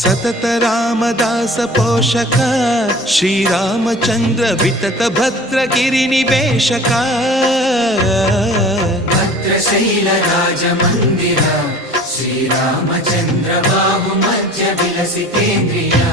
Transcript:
सतत रामदास पोषक श्रीरामचंद्र वितत भद्रगिरि निवेशक भद्रशैल राजमंदिर श्रीरामचंद्र बाहु मध्य विलसितेन्द्रिय